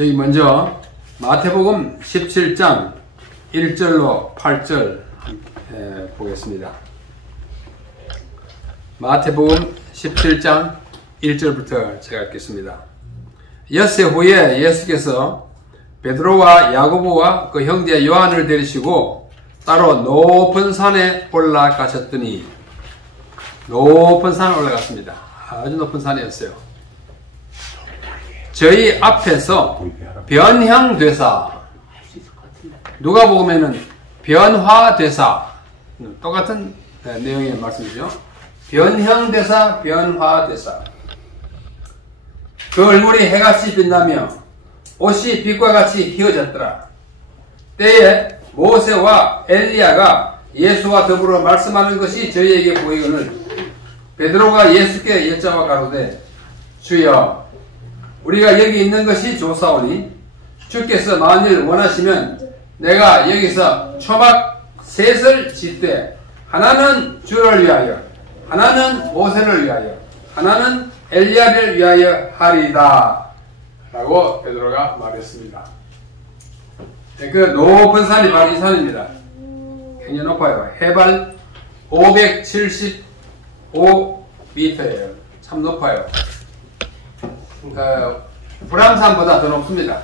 여기 먼저 마태복음 17장 1절로 8절 보겠습니다. 마태복음 17장 1절부터 제가 읽겠습니다. 엿새 후에 예수께서 베드로와 야고보와 그 형제 요한을 데리시고 따로 높은 산에 올라가셨더니, 높은 산에 올라갔습니다. 아주 높은 산이었어요. 저희 앞에서 변향되사, 누가복음에는 변화되사, 똑같은 내용의 말씀이죠. 변향되사, 변화되사. 그 얼굴이 해같이 빛나며 옷이 빛과 같이 휘어졌더라. 때에 모세와 엘리야가 예수와 더불어 말씀하는 것이 저희에게 보이거늘 베드로가 예수께 여짜와 가로되, 주여, 우리가 여기 있는 것이 좋사오니 주께서 만일 원하시면 내가 여기서 초막 셋을 짓되 하나는 주를 위하여, 하나는 모세를 위하여, 하나는 엘리야를 위하여 하리이다 라고 베드로가 말했습니다. 그 높은 산이 바로 이 산입니다. 굉장히 높아요. 해발 575m예요. 참 높아요. 불암산보다 더 높습니다.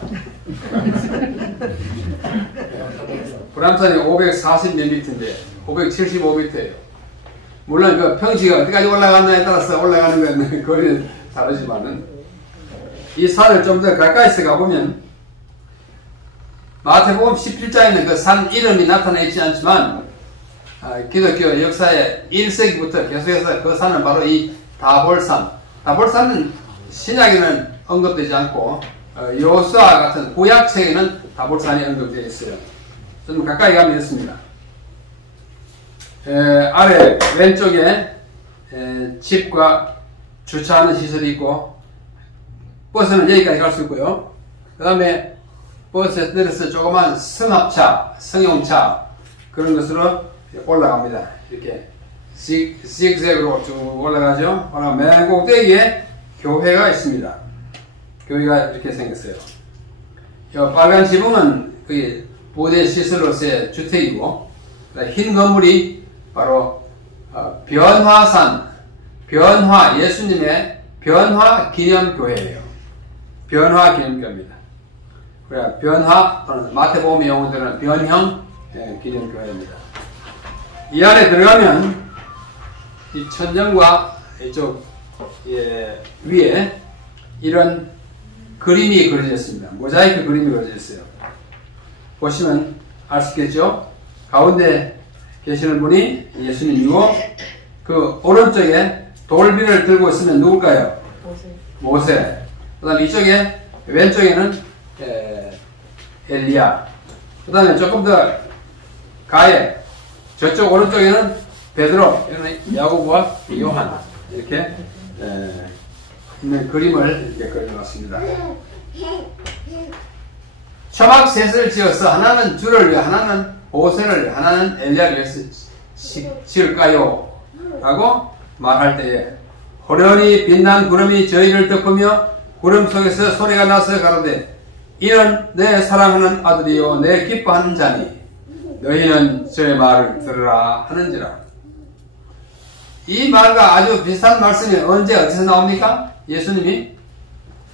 불암산이 540 몇 미터인데 575m예요. 물론 그 평지가 어디까지 올라가느냐에 따라서 올라가는 건 거리는 다르지만은, 이 산을 좀 더 가까이서 가보면 마태복음 17장에는 그 산 이름이 나타나 있지 않지만 기독교 역사의 1세기부터 계속해서 그 산은 바로 이 다볼산. 다볼산은 신약에는 언급되지 않고 여호수아 같은 구약책에는 다볼산이 언급되어 있어요. 좀 가까이 가면 이렇습니다. 아래 왼쪽에 집과 주차하는 시설이 있고, 버스는 여기까지 갈 수 있고요. 그 다음에 버스에서 내려서 조그만 승합차, 승용차 그런 것으로 올라갑니다. 이렇게 zigzag으로 쭉 올라가죠. 맨 꼭대기에 교회가 있습니다. 교회가 이렇게 생겼어요. 이 빨간 지붕은 그 부대 시설로서의 주택이고, 흰 건물이 바로 변화산, 변화, 예수님의 변화 기념교회예요. 변화 기념교회입니다. 그래, 변화 또는 마태복음의 용어들은 변형 기념교회입니다. 이 안에 들어가면 이 천정과 이쪽 위에 이런 그림이 그려져 있습니다. 모자이크 그림이 그려져 있어요. 보시면 알 수 있겠죠? 가운데 계시는 분이 예수님이고, 그 오른쪽에 돌비를 들고 있으면 누굴까요? 모세. 그 다음에 이쪽에 왼쪽에는 엘리야. 그 다음에 조금 더 가에 저쪽 오른쪽에는 베드로, 야고보와 요한, 이렇게 있는 그림을 이렇게 그려놨습니다. 초막 셋을 지어서 하나는 주를 위해, 하나는 모세를 위해, 하나는 엘리야를 위해서 지을까요? 라고 말할 때에 호련히 빛난 구름이 저희를 덮으며 구름 속에서 소리가 나서 가로되, 이는 내 사랑하는 아들이요 내 기뻐하는 자니 너희는 저의 말을 들으라 하는지라. 이 말과 아주 비슷한 말씀이 언제 어디서 나옵니까? 예수님이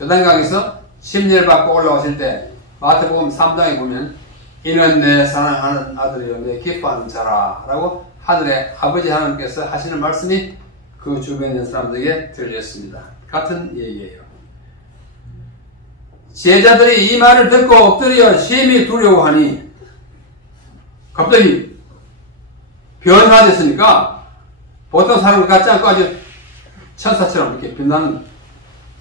요단강에서 심리를 받고 올라오실 때 마태복음 3장에 보면 이는 내 사랑하는 아들이요 내 기뻐하는 자라 라고 하늘의 아버지 하나님께서 하시는 말씀이 그 주변에 있는 사람들에게 들렸습니다. 같은 얘기예요. 제자들이 이 말을 듣고 엎드려 심히 두려워하니 갑자기 변화됐으니까 보통 사람 같지 않고 아주 천사처럼 이렇게 빛나는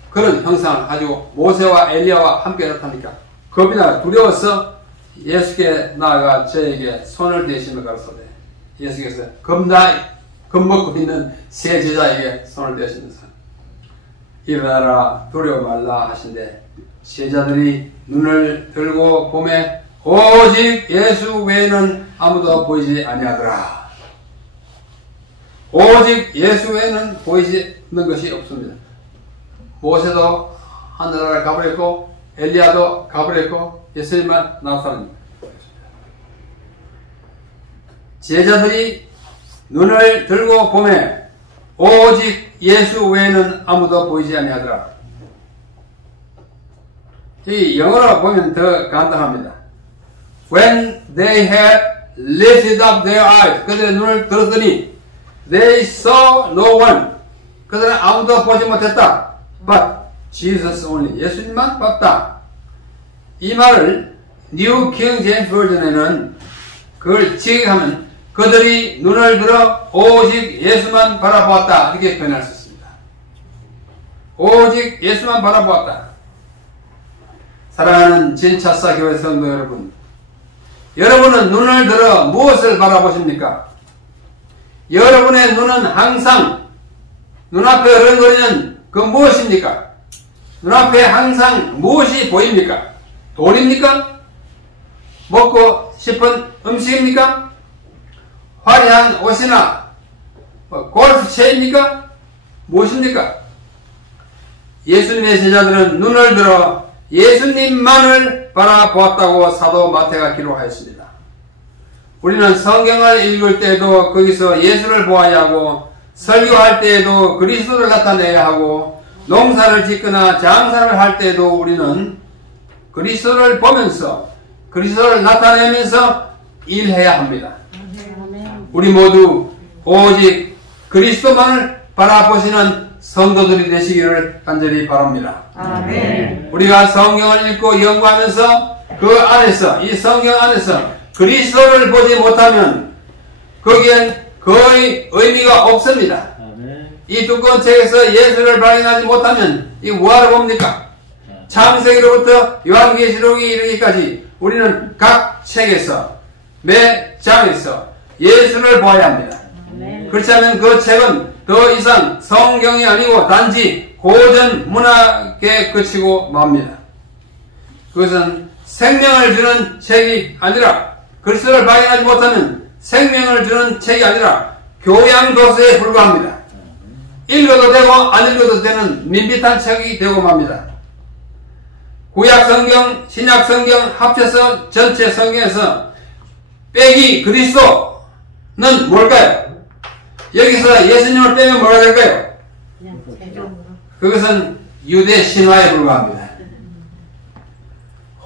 그런 형상을 가지고 모세와 엘리야와 함께 나타나니까 겁이 나 두려워서 예수께 나아가 저에게 손을 대시며 가로소되, 예수께서 겁먹고 있는 세 제자에게 손을 대시면서 일어나라 두려워 말라 하신데, 제자들이 눈을 들고 보매 오직 예수 외에는 아무도 보이지 아니하더라. 오직 예수 외에는 보이지 않는 것이 없습니다. 모세도 하늘나라를 가버렸고 엘리야도 가버렸고 예수님만 나타납니다. 제자들이 눈을 들고 보매 오직 예수 외에는 아무도 보이지 아니하더라. 이 영어로 보면 더 간단합니다. When they had lifted up their eyes, 그들의 눈을 들었더니 they saw no one, 그들은 아무도 보지 못했다. But Jesus only, 예수님만 봤다. 이 말을 New King James Version에는 그걸 직역하면 그들이 눈을 들어 오직 예수만 바라보았다, 이렇게 표현할 수 있습니다. 오직 예수만 바라보았다. 사랑하는 진차사 교회 성도 여러분, 여러분은 눈을 들어 무엇을 바라보십니까? 여러분의 눈은 항상 눈앞에 흐르는 그 무엇입니까? 눈앞에 항상 무엇이 보입니까? 돈입니까? 먹고 싶은 음식입니까? 화려한 옷이나 골프채입니까? 무엇입니까? 예수님의 제자들은 눈을 들어 예수님만을 바라보았다고 사도 마태가 기록하였습니다. 우리는 성경을 읽을 때에도 거기서 예수를 보아야 하고, 설교할 때에도 그리스도를 나타내야 하고, 농사를 짓거나 장사를 할 때에도 우리는 그리스도를 보면서 그리스도를 나타내면서 일해야 합니다. 우리 모두 오직 그리스도만을 바라보시는 성도들이 되시기를 간절히 바랍니다. 아멘. 우리가 성경을 읽고 연구하면서 그 안에서, 이 성경 안에서 그리스도를 보지 못하면 거기엔 거의 의미가 없습니다. 아멘. 이 두꺼운 책에서 예수를 발견하지 못하면 이 뭐하러 봅니까? 창세기로부터 요한계시록에 이르기까지 우리는 각 책에서, 매 장에서 예수를 보아야 합니다. 아멘. 그렇지 않으면 그 책은 더 이상 성경이 아니고 단지 고전 문학에 그치고 맙니다. 그것은 생명을 주는 책이 아니라, 그리스도를 발견하지 못하면 생명을 주는 책이 아니라 교양도서에 불과합니다. 읽어도 되고 안 읽어도 되는 밋밋한 책이 되고 맙니다. 구약성경, 신약성경 합쳐서 전체 성경에서 빼기 그리스도는 뭘까요? 여기서 예수님을 빼면 뭐가 될까요? 그것은 유대 신화에 불과합니다.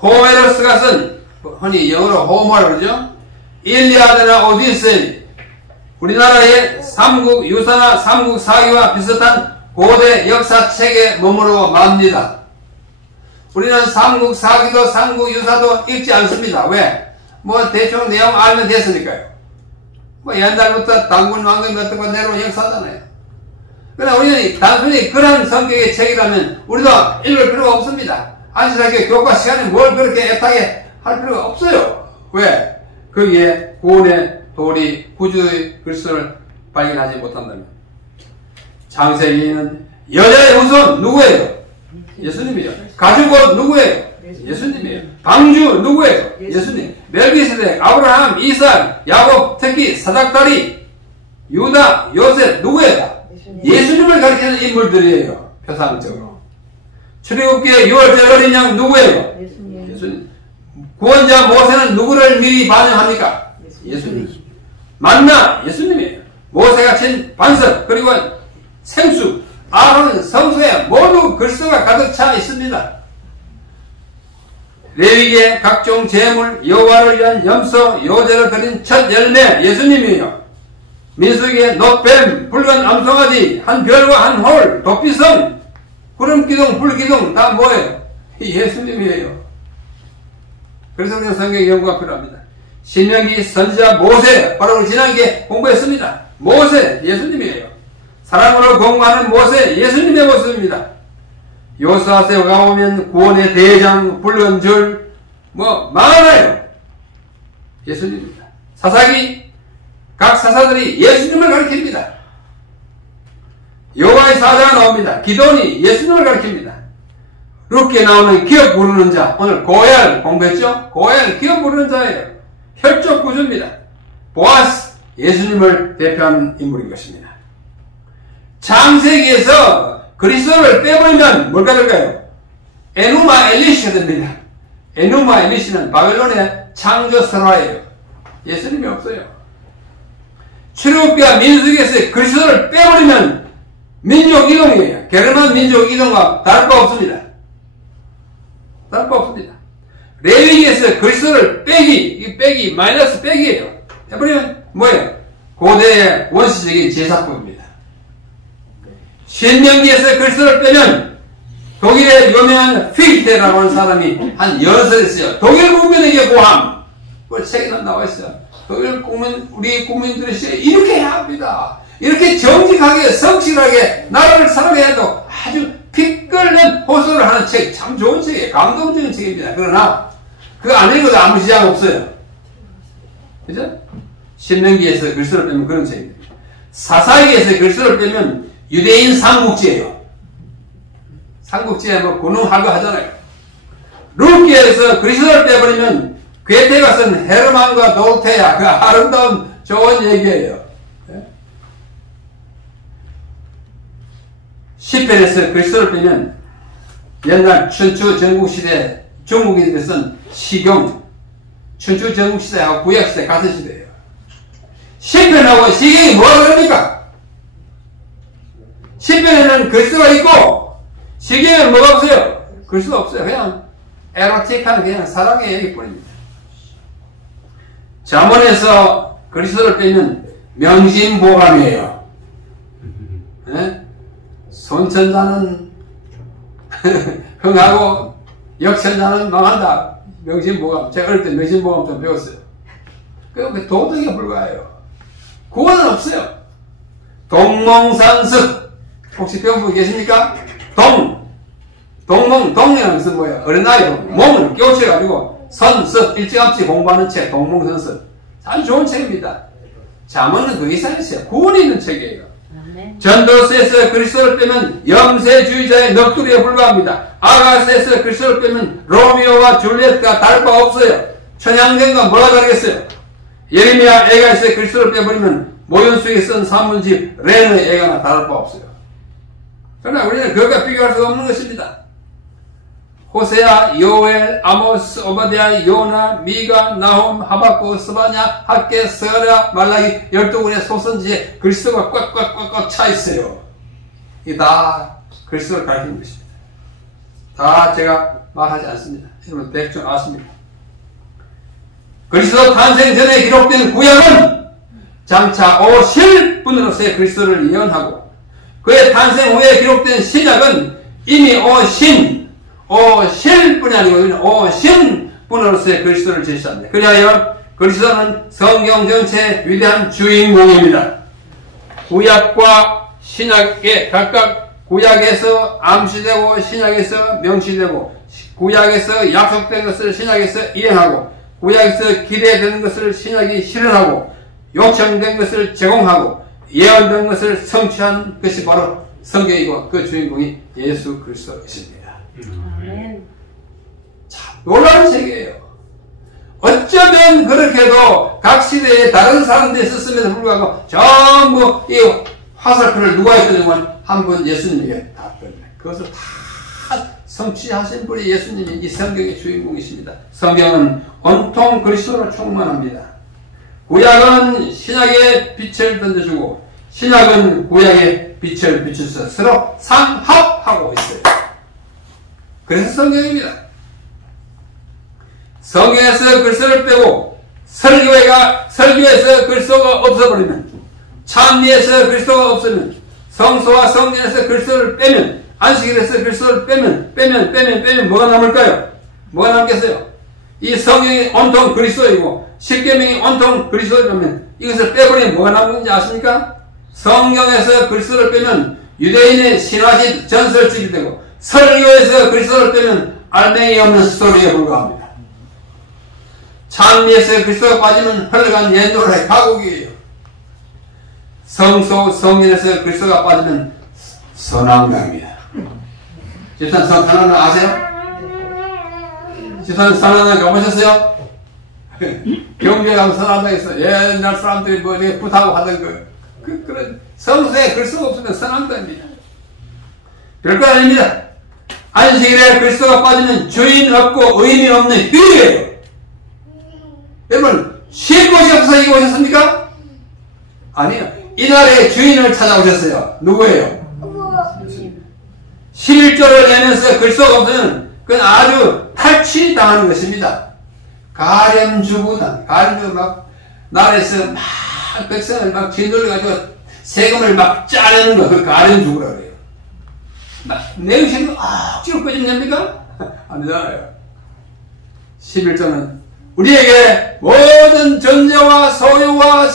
호메로스가 쓴, 흔히 영어로 호머라고 그러죠? 일리아드나 오디세이, 우리나라의 삼국 유사나 삼국 사기와 비슷한 고대 역사책에 머무르고 맙니다. 우리는 삼국 사기도 삼국 유사도 읽지 않습니다. 왜? 뭐 대충 내용 알면 됐으니까요. 뭐 옛날부터 당군 왕금이 어떻고 내려온 역사잖아요. 그러나 우리는 단순히 그런 성격의 책이라면 우리도 읽을 필요가 없습니다. 안실하게 교과 시간에 뭘 그렇게 애타게 할 필요가 없어요. 왜? 거기에 구원의 도리, 구주의 그리스도를 발견하지 못한다면. 창세기에는 여자의 후손 누구예요? 예수님이요. 가죽옷 누구예요? 예수님이에요. 방주 누구예요? 예수님. 멜기세덱, 아브라함, 이삭, 야곱, 특히 사닥다리, 유다, 요셉 누구예요? 예수님을 가리키는 인물들이에요. 표상적으로. 출애굽기의 6월절 어린 양 누구예요? 예수님. 구원자 모세는 누구를 미리 반영합니까? 예수님. 만나 예수님이에요. 모세가 친 반석, 그리고 생수, 아론은 성소에 모두 글씨가 가득 차 있습니다. 레위기의 각종 제물, 여호와를 위한 염소, 요제로 드린 첫 열매 예수님이에요. 민수기의 놋뱀, 붉은 암송아지, 한 별과 한 홀, 도피성, 구름기둥, 불기둥 다 뭐예요? 예수님이에요. 그래서 그냥 성경 연구가 필요합니다. 신명기 선지자 모세, 바로 지난주에 공부했습니다. 모세, 예수님이에요. 사랑으로 공부하는 모세, 예수님의 모습입니다. 요수아서에 가보면 구원의 대장, 붉은 줄, 뭐 많아요. 예수님입니다. 사사기, 각 사사들이 예수님을 가리킵니다. 여호와의 사자가 나옵니다. 기도니 예수님을 가리킵니다. 룻기에 나오는 기업 부르는 자, 오늘 고엘 공부했죠? 고엘 기업 부르는 자예요. 혈족 구주입니다. 보아스, 예수님을 대표하는 인물인 것입니다. 창세기에서 그리스도를 빼버리면 뭘까 될까요? 에누마 엘리시가 됩니다. 에누마 엘리시는 바벨론의 창조 설화예요. 예수님이 없어요. 출애굽기와 민수기에서 그리스도를 빼버리면 민족 이동이에요. 게르만 민족 이동과 다를 바 없습니다. 다를 바 없습니다. 레위기에서 그리스도를 빼기, 마이너스 빼기예요. 해버리면 뭐예요? 고대의 원시적인 제사법입니다. 신명기에서 그리스도를 빼면 독일의 유명한 피히테라고 하는 사람이 한 연설을 했어요. 독일 국민에게 고함. 그 책에 나와 있어요. 독일 국민, 우리 국민들이 이렇게 해야 합니다. 이렇게 정직하게, 성실하게 나라를 사랑해야 해도 아주 피 끓는 호소를 하는 책, 참 좋은 책이에요. 감동적인 책입니다. 그러나 그 안에 것도 아무 지장 없어요. 그죠? 신명기에서 그리스도를 빼면 그런 책입니다. 사사기에서 그리스도를 빼면 유대인 삼국지예요. 삼국지에 뭐 군웅하고 하잖아요. 룻기에서 그리스도를 빼버리면 괴테가 쓴 헤르만과 도르테야, 그 아름다운 좋은 얘기예요. 시편에서 그리스도를 빼면 옛날 춘추 전국시대 중국인들이 쓴 시경, 춘추 전국시대하고 구약시대 같은 시대예요. 시편하고 시경이 뭐가 그럽니까? 시편에는 그리스도가 있고 시경에는 뭐가 없어요? 그리스도가 없어요. 그냥 에로틱한 그냥 사랑의 얘기뿐입니다. 잠언에서 그리스도를 빼면 명심보감이에요. 네? 손천자는 흥하고 역천자는 망한다. 명심보감. 제가 어릴 때 명심보감 좀 배웠어요. 그 도덕에 불과해요. 구원은 없어요. 동몽산습. 혹시 배운 분 계십니까? 동이라는 것은 뭐예요? 어린아이 몸을 깨우쳐가지고 선습, 일찌감치 공부하는 책, 동몽선습. 아주 좋은 책입니다. 잠언은 그 이상이 있어요. 구원이 있는 책이에요. 전도서에서 그리스도를 빼면 염세주의자의 넋두리에 불과합니다. 아가서에서 그리스도를 빼면 로미오와 줄리엣과 다를 바 없어요. 천양전과 뭐가 다르겠어요? 예레미야 애가에서 그리스도를 빼버리면 모윤수에 쓴 산문집 레너의 애가나 다를 바 없어요. 그러나 우리는 그것과 비교할 수가 없는 것입니다. 호세아, 요엘, 아모스, 오바댜, 요나, 미가, 나홈, 하박국, 스바냐, 학개, 스가랴, 말라기 12군의 소선지에 그리스도가 꽉꽉꽉꽉 차 있어요. 이게 다 그리스도를 가리키는 것입니다. 다 제가 말하지 않습니다. 여러분 대충 아십니다. 그리스도 탄생 전에 기록된 구약은 장차 오실 분으로서의 그리스도를 예언하고 그의 탄생 후에 기록된 신약은 이미 오실 분이 아니고 오신 분으로서의 그리스도를 제시합니다. 그리하여 그리스도는 성경 전체의 위대한 주인공입니다. 구약과 신약에 각각 구약에서 암시되고 신약에서 명시되고 구약에서 약속된 것을 신약에서 이행하고 구약에서 기대되는 것을 신약이 실현하고 요청된 것을 제공하고 예언된 것을 성취한 것이 바로 성경이고 그 주인공이 예수 그리스도이십니다. 참 놀라운 책이에요. 어쩌면 그렇게도 각 시대에 다른 사람들이 썼음에도 불구하고 전부 이 화살표를 누가 했더니만 한 분 예수님에게 답변을 그것을 다 성취하신 분이 예수님이 이 성경의 주인공이십니다. 성경은 온통 그리스도로 충만합니다. 구약은 신약의 빛을 던져주고 신약은 구약의 빛을 비춰서 서로 상합하고 있어요. 그래서 성경입니다. 성경에서 그리스도를 빼고 설교에서 그리스도가 없어버리면 찬미에서 그리스도가 없으면 성소와 성전에서 그리스도를 빼면 안식일에서 그리스도를 빼면 뭐가 남을까요? 뭐가 남겠어요? 이 성경이 온통 그리스도이고 십계명이 온통 그리스도이면 이것을 빼버리면 뭐가 남는지 아십니까? 성경에서 그리스도를 빼면 유대인의 신화집 전설집이 되고 설교에서 그리스도를 빼면 알맹이 없는 스토리에 불과합니다. 찬미에서 그리스도가 빠지면 흘러간 옛노래 가곡이에요. 성소 성전에서 그리스도가 빠지면 선악강입니다. 집사님 선악강 아세요? 집사님 선악강 가보셨어요? 경주에 가면 선악강에 있어요. 옛날 사람들이 뭐 이렇게 붓하고 하던 그런 성소에 그리스도가 없으면 선악강입니다. 별거 아닙니다. 안식일에 그리스도가 빠지면 주인 없고 의미 없는 휴일이에요. 여러분, 쉴 곳이 없어서 이기 오셨습니까? 아니요. 이날에 주인을 찾아오셨어요. 누구예요? 11조를 내면서 그리스도가 없으면 그건 아주 탈취당하는 것입니다. 가렴주부단, 가렴주 막, 나라에서 막 백성을 막 짓눌러가지고 세금을 막 짜내는 거, 그 가렴주부라고 해요. 막, 내으시는 거, 억지로 끄집냅니까? 안 되잖아요. 11조는 우리에게 모든 전제와 소유와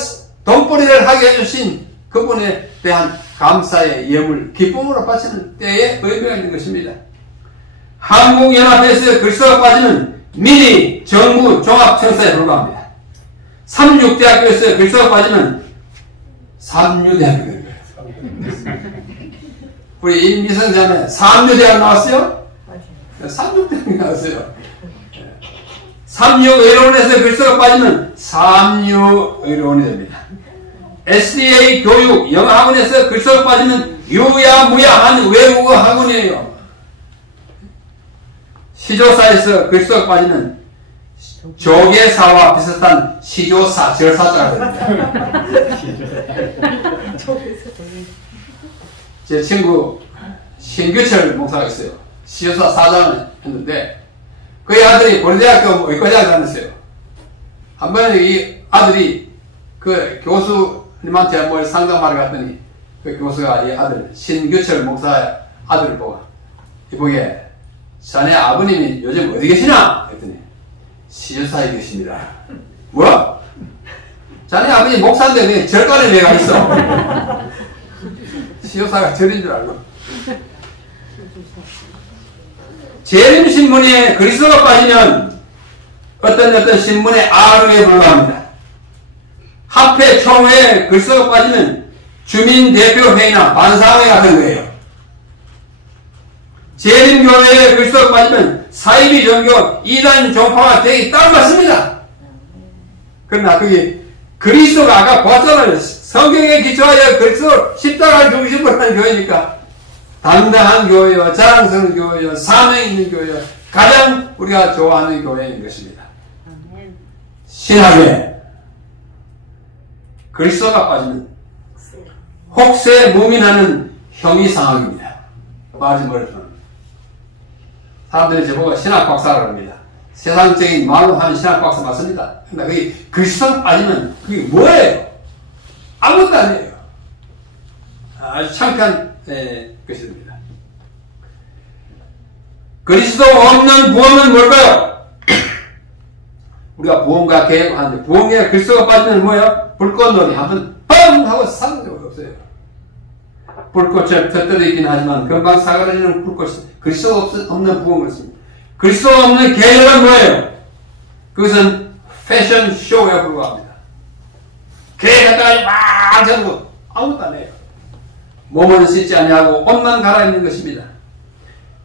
돈벌이를 하게 해주신 그분에 대한 감사의 예물, 기쁨으로 바치는 때에 의미가 있는 것입니다. 한국연합회에서 그리스도가 빠지면 미니 정부 종합청사에 불과합니다. 삼육대학교에서 그리스도가 빠지면 삼류대학교가 되는 거예요. 우리 임미성 자매 삼류대학 나왔어요? 삼육대학 나왔어요. 삼육의료원에서 그리스도가 빠지면 삼류의료원이 됩니다. SDA 교육 영어학원에서 그리스도가 빠지면 유야무야한 외국어 학원이에요. 시조사에서 그리스도가 빠지면 조계사와 비슷한 시조사, 절사자가 됩니다. 제 친구 신규철 목사가 있어요. 시조사 사장을 했는데 그의 아들이 고려대학교 의과대학에 다녔어요. 한 번에 이 아들이 그 교수님한테 뭘 상담하러 갔더니 그 교수가 이 아들 신규철 목사의 아들을 보고 이보게 자네 아버님이 요즘 어디 계시나? 했더니 시조사에 계십니다. 뭐? 자네 아버님 목사인데 왜 절간에 왜 가 있어? 시조사가 절인 줄 알고. 재림신문에 그리스도가 빠지면 어떤 신문의 아루에 불과합니다. 합회 총회에 그리스도가 빠지면 주민대표회의나 반사회 같은 거예요. 재림교회에 그리스도가 빠지면 사이비 종교 이단 종파가 되기 딱 맞습니다. 그러나 그게 그리스도가 아까 보았잖아요. 성경에 기초하여 그리스도 십자가를 중심으로 하는 교회니까 당당한 교회요, 자랑스러운 교회요, 사명 있는 교회요, 가장 우리가 좋아하는 교회인 것입니다. 신학에 그리스도가 빠지면 혹세 무민하는 형이상학입니다. 말하지 말아주는 사람들이 저보고 신학 박사라고 합니다. 세상적인 말로 하는 신학 박사 맞습니다. 그러나 그게 그리스도가 빠지면 그게 뭐예요? 아무것도 아니에요. 아주 창피한 것입니다. 그리스도 없는 부흥은 뭘까요? 우리가 부흥과 계획을 하는데 부흥에 그리스도가 빠지면 뭐예요? 불꽃놀이 한번 뻥 하고 사는 적이 없어요. 불꽃을 터뜨리긴 하지만 금방 사그라지는 불꽃이 그리스도가 없는 부흥을 했습니다. 그리스도가 없는 계획은 뭐예요? 그것은 패션쇼에 불과합니다. 계획하다가 막 저러고 아무것도 안 해요. 몸은 씻지 아니하고 옷만 갈아입는 것입니다.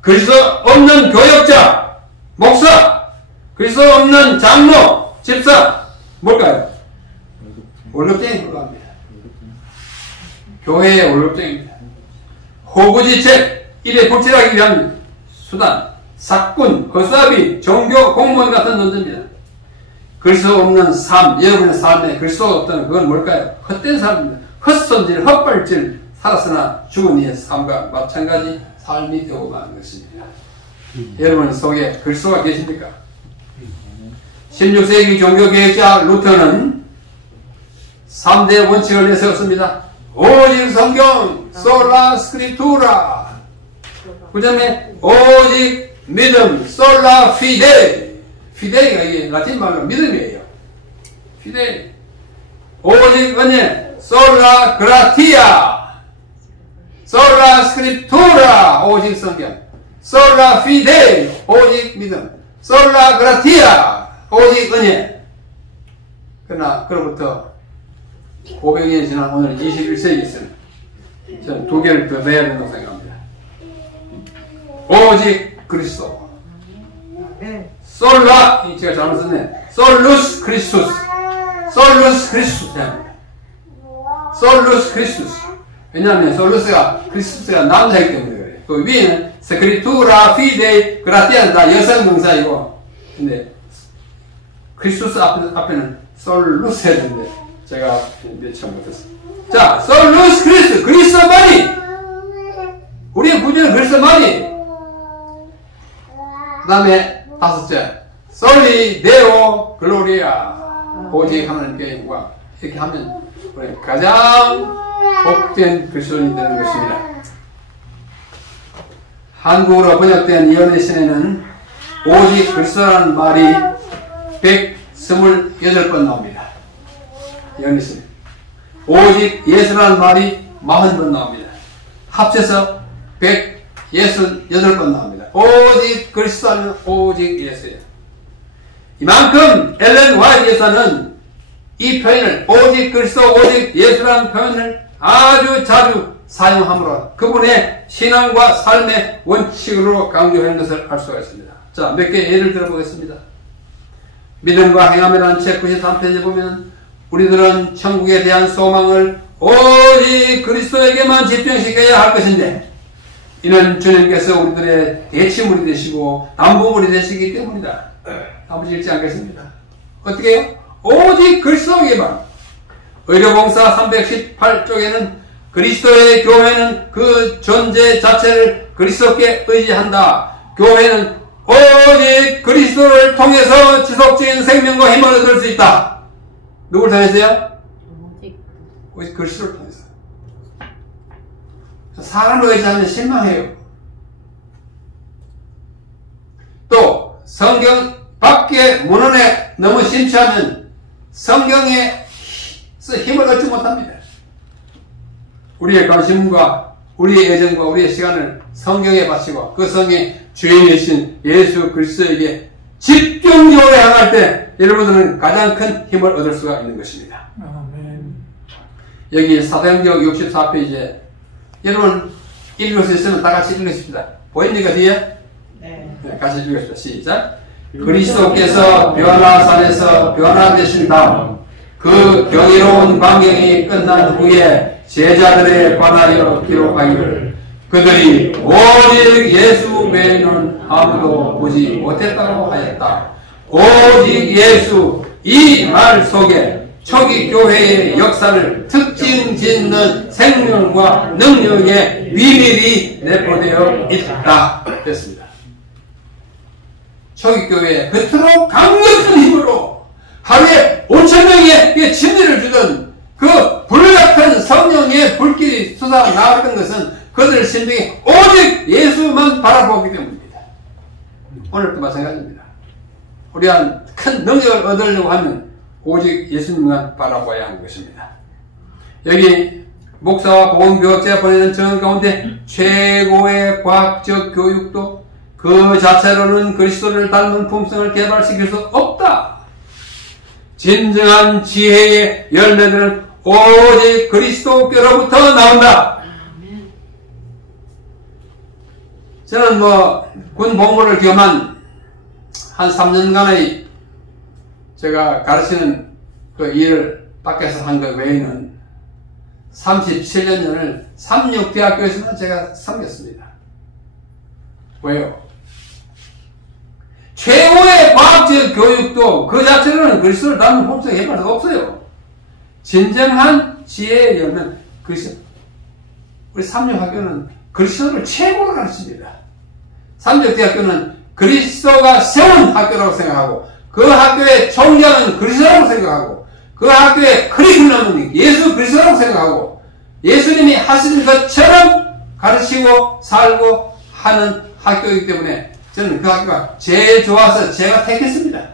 그리스도 없는 교역자, 목사, 그리스도 없는 장로, 집사, 뭘까요? 월급쟁이 불과합니다. 교회의 월급쟁이입니다. 호구지책, 일에 불칠하기 위한 수단, 사꾼, 허수아비, 종교, 공무원 같은 논제입니다. 그리스도 없는 삶, 여러분의 삶에 그리스도가 없다는 그건 뭘까요? 헛된 삶입니다. 헛손질, 헛발질, 살았으나 죽은 이의 삶과 마찬가지 삶이 되고 마는 것입니다. 여러분 속에 그리스도가 계십니까? 16세기 종교개혁자 루터는 3대 원칙을 내세웠습니다. 오직 성경, 솔라 스크립투라. 그 다음에 오직 믿음, 솔라 피데. 피데가 이게 라틴 말로 믿음이에요. 피데. 오직 은혜, 솔라 그라티아. 솔라 스크립투라. 오직 성경. 솔라 피데. 오직 믿음. 솔라 그라티아. 오직 은혜. 그러나 그로부터 500년이 지난 오늘 21세기 있습니다. 저는 두 개를 더 내야 된다고 생각합니다. 오직 그리스도. 솔라, 제가 잘못 썼네. 솔루스 크리스투스. 솔루스 크리스투스. 솔루스 크리스투스. 왜냐하면 솔루스가, 크리스투스가 남자이기 때문에 그래요. 그 위에는 스크리투라 피데이 그라티아는 다 여성 명사이고, 근데 크리스투스 앞에는 솔루스 해야 되는데 제가 참 못했어요. 자, 솔루스 크리스트, 그리스도만이, 우리의 구주는 그리스도만이. 그 다음에 다섯째, 솔리 데오 글로리아, 오직 하나님께 영광. 이렇게 하면 우리 가장 복된 그리스도인이 되는 것입니다. 한국어로 번역된 이언의 신에는 오직 그리스도라는 말이 128번 나옵니다. 이언의 신. 오직 예수라는 말이 40번 나옵니다. 합쳐서 168번 나옵니다. 오직 그리스도 하면 오직 예수예요. 이만큼 엘렌 화이트에서는 이 표현을 오직 그리스도 오직 예수라는 표현을 아주 자주 사용함으로 그분의 신앙과 삶의 원칙으로 강조하는 것을 알 수가 있습니다. 자, 몇 개 예를 들어보겠습니다. 믿음과 행함이라는 책 93페이지에 보면 우리들은 천국에 대한 소망을 오직 그리스도에게만 집중시켜야 할 것인데 이는 주님께서 우리들의 대치물이 되시고 담보물이 되시기 때문이다. 아버지 읽지 않겠습니다. 어떻게 해요? 오직 그리스도에게만. 의료봉사 318쪽에는 그리스도의 교회는 그 존재 자체를 그리스도께 의지한다. 교회는 오직 그리스도를 통해서 지속적인 생명과 힘을 얻을 수 있다. 누굴 통해서요? 오직 그리스도를 통해서. 사람을 의지하면 실망해요. 또 성경 밖에 문헌에 너무 심취하면 성경에 힘을 얻지 못합니다. 우리의 관심과 우리의 애정과 우리의 시간을 성경에 바치고 그 성경의 주인이신 예수 그리스도에게 집중적으로 향할 때 여러분들은 가장 큰 힘을 얻을 수가 있는 것입니다. 아멘. 여기 사도행전 64페이지에 여러분 읽을 수 있으면 다 같이 읽으십시다. 보입니까 뒤에? 네. 같이 읽읍시다. 시작. 그리스도께서 변화산에서 변화되신 다음 그 경이로운 광경이 끝난 후에 제자들에 관하여 기록하기를 그들이 오직 예수 외에는 아무도 보지 못했다고 하였다. 오직 예수 이 말 속에 초기 교회의 역사를 특징 짓는 생명과 능력의 비밀이 내포되어 있다. 됐습니다. 초기 교회에 그토록 강력한 힘으로 하루에 5,000명의 침례를 주던 그 불같은 성령의 불길이 솟아 나왔던 것은 그들 심령이 오직 예수만 바라보기 때문입니다. 오늘도 마찬가지입니다. 우리가 큰 능력을 얻으려고 하면 오직 예수님만 바라봐야 하는 것입니다. 여기 목사와 보건교육자가 보내는 정 가운데 최고의 과학적 교육도 그 자체로는 그리스도를 닮은 품성을 개발시킬 수 없다. 진정한 지혜의 열매들은 오직 그리스도께로부터 나온다. 저는 군 복무를 겸한 한 3년간의 제가 가르치는 그 일을 밖에서 한 것 외에는 37년을 삼육대학교에서만 제가 섬겼습니다. 왜요? 최고의 과학적 교육도 그 자체로는 그리스도를 닮은 품성을 개발할 수가 없어요. 진정한 지혜의 열매는 그리스도. 우리 삼육학교는 그리스도를 최고로 가르칩니다. 삼육대학교는 그리스도가 세운 학교라고 생각하고 그 학교의 총장은 그리스도라고 생각하고 그 학교의 커리큘럼은 예수 그리스도라고 생각하고 예수님이 하시는 것처럼 가르치고 살고 하는 학교이기 때문에 저는 그 학교가 제일 좋아서 제가 택했습니다.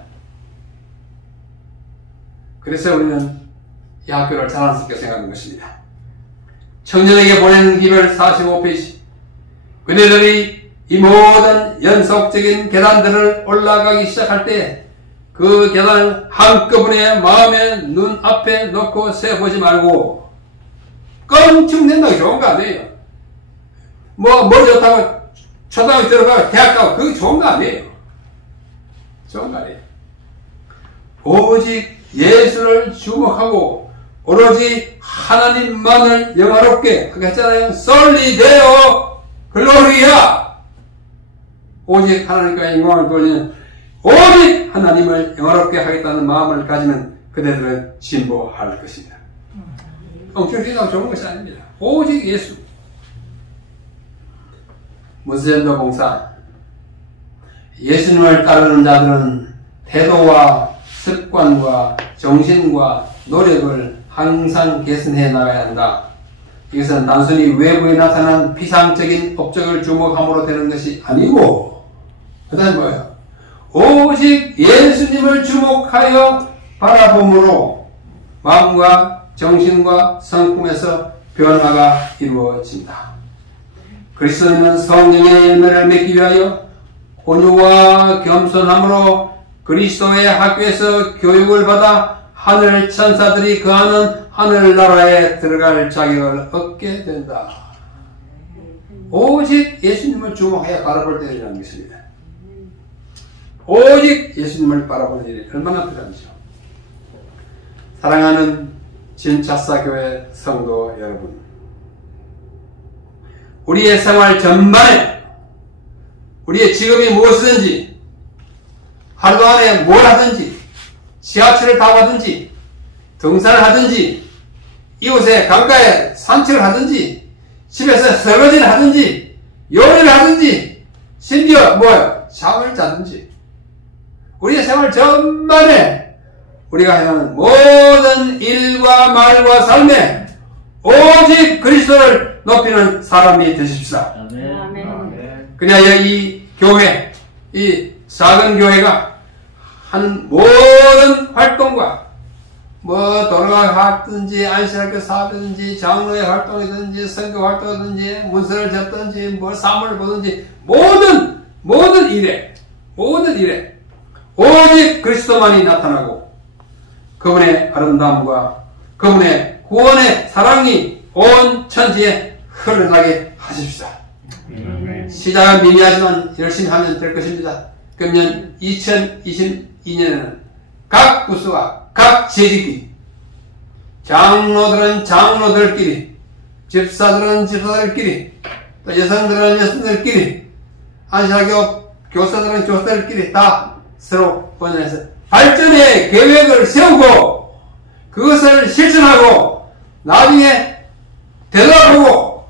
그래서 우리는 이 학교를 자랑스럽게 생각하는 것입니다. 청년에게 보내는 기별 45페이지. 그네들이 이 모든 연속적인 계단들을 올라가기 시작할 때 그 계단을 한꺼번에 마음의 눈 앞에 놓고 세보지 말고 껑충된다고 좋은 거 아니에요. 뭐 좋다고 초등학교 들어가고 대학 가고 그게 좋은 거 아니에요. 좋은 거 아니에요. 오직 예수를 주목하고 오로지 하나님만을 영화롭게 그렇게 했잖아요. 솔리 데오 글로리아! 오직 하나님께 영광을 돌리는, 오직 하나님을 영화롭게 하겠다는 마음을 가지는 그대들은 진보할 것입니다. 엉뚱하게 좋은 것이 아닙니다. 오직 예수. 무스젠더 봉사. 예수님을 따르는 자들은 태도와 습관과 정신과 노력을 항상 개선해 나가야 한다. 이것은 단순히 외부에 나타난 피상적인 업적을 주목함으로 되는 것이 아니고, 그 다음에 뭐예요? 오직 예수님을 주목하여 바라봄으로 마음과 정신과 성품에서 변화가 이루어진다. 그리스도인은 성령의 열매를 맺기 위하여 온유와 겸손함으로 그리스도의 학교에서 교육을 받아 하늘 천사들이 거하는 하늘나라에 들어갈 자격을 얻게 된다. 오직 예수님을 주목하여 바라볼 때라는 것입니다. 오직 예수님을 바라보는 일이 얼마나 필요한지요. 사랑하는 진차사교회 성도 여러분, 우리의 생활 전반에 우리의 직업이 무엇이든지, 하루 안에 뭘 하든지, 지하철을 타고 하든지, 등산을 하든지, 이곳에 강가에 산책을 하든지, 집에서 설거지를 하든지, 요리를 하든지, 심지어 잠을 자든지, 우리의 생활 전반에 우리가 행하는 모든 일과 말과 삶에 오직 그리스도를 높이는 사람이 되십시오. 아멘. 그냥 이 교회, 이 작은 교회가 하는 모든 활동과 도로가 하든지 안식학교 사업이든지 장로의 활동이든지 선교 활동이든지 문서를 접든지 사물을 보든지 모든 일에 오직 그리스도만이 나타나고 그분의 아름다움과 그분의 구원의 사랑이 온 천지에 흘러나게 하십시오. 시작은 미미하지만 열심히 하면 될 것입니다. 금년 2022년에는 각 부서와 각 재직이, 장로들은 장로들끼리, 집사들은 집사들끼리, 또 여성들은 여성들끼리, 안식학교 교사들은 교사들끼리 다 서로 번연해서 발전의 계획을 세우고 그것을 실천하고 나중에 되돌아보고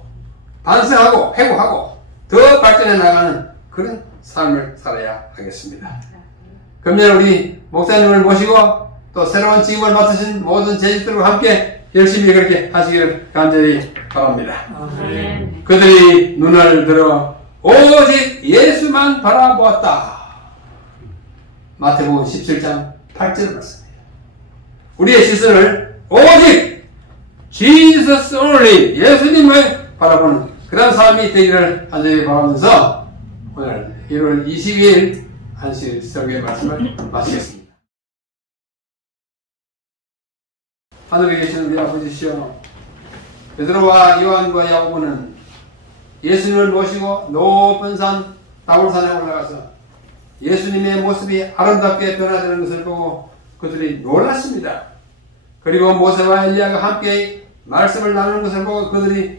반성하고 회고하고 더 발전해 나가는 그런 삶을 살아야 하겠습니다. 금년 우리 목사님을 모시고 또 새로운 직업을 맡으신 모든 재직들과 함께 열심히 그렇게 하시기를 간절히 바랍니다. 그들이 눈을 들어 오직 예수만 바라보았다. 마태복음 17장 8절 말씀입니다. 우리의 시선을 오직 Jesus only, 예수님을 바라보는 그런 삶이 되기를 간절히 바라면서 오늘 1월 22일 안식 설교의 말씀을 마치겠습니다. 하늘에 계시는 우리 아버지시여, 베드로와 요한과 야고보는 예수님을 모시고 높은 산 다골산에 올라가서 예수님의 모습이 아름답게 변화되는 것을 보고 그들이 놀랐습니다. 그리고 모세와 엘리야가 함께 말씀을 나누는 것을 보고 그들이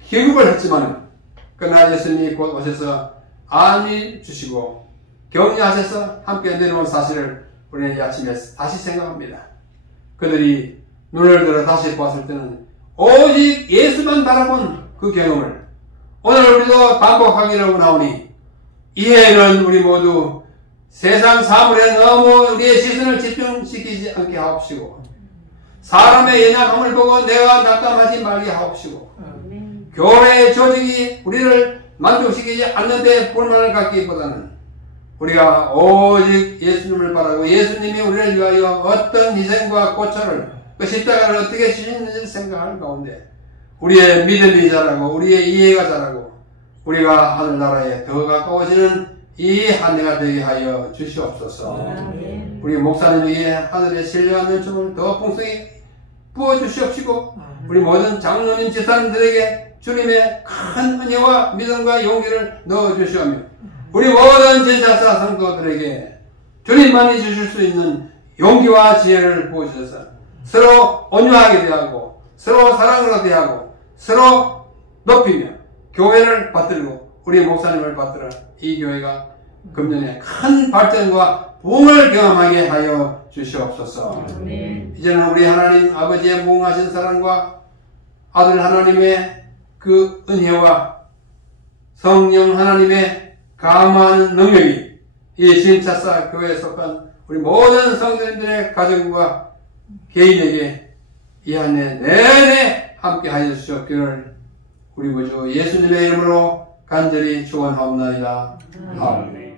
희극을 했지만 그러나 예수님이 곧 오셔서 안위 주시고 격려하셔서 함께 내려온 사실을 우리는 이 아침에 다시 생각합니다. 그들이 눈을 들어 다시 보았을 때는 오직 예수만 바라본 그 경험을 오늘 우리도 반복하기를 원하오니 이해는 우리 모두 세상 사물에 너무 우리의 시선을 집중시키지 않게 하옵시고 사람의 연약함을 보고 내가 낙담하지 말게 하옵시고 교회의 조직이 우리를 만족시키지 않는데 불만을 갖기보다는 우리가 오직 예수님을 바라고 예수님이 우리를 위하여 어떤 희생과 고초를 그 십자가를 어떻게 주시는지를 생각하는 가운데 우리의 믿음이 자라고 우리의 이해가 자라고 우리가 하늘나라에 더 가까워지는 이 한 해가 되게 하여 주시옵소서. 우리 목사님에게 하늘의 신령한 은총을 더 풍성히 부어주시옵시고 우리 모든 장로님 집사님들에게 주님의 큰 은혜와 믿음과 용기를 넣어주시오며 우리 모든 진짜사 성도들에게 주님만이 주실 수 있는 용기와 지혜를 부어주셔서 서로 온유하게 대하고 서로 사랑으로 대하고 서로 높이며 교회를 받들고 우리 목사님을 받들어 이 교회가 금년에 큰 발전과 부흥을 경험하게 하여 주시옵소서. 이제는 우리 하나님 아버지의 무궁하신 사랑과 아들 하나님의 그 은혜와 성령 하나님의 감화하는 능력이 이 진차사 교회에 속한 우리 모든 성도님들의 가정과 개인에게 이 한 해 내내 함께 하여 주시옵기를 우리 구주 예수님의 이름으로 간절히 축원하옵나이다. 아멘.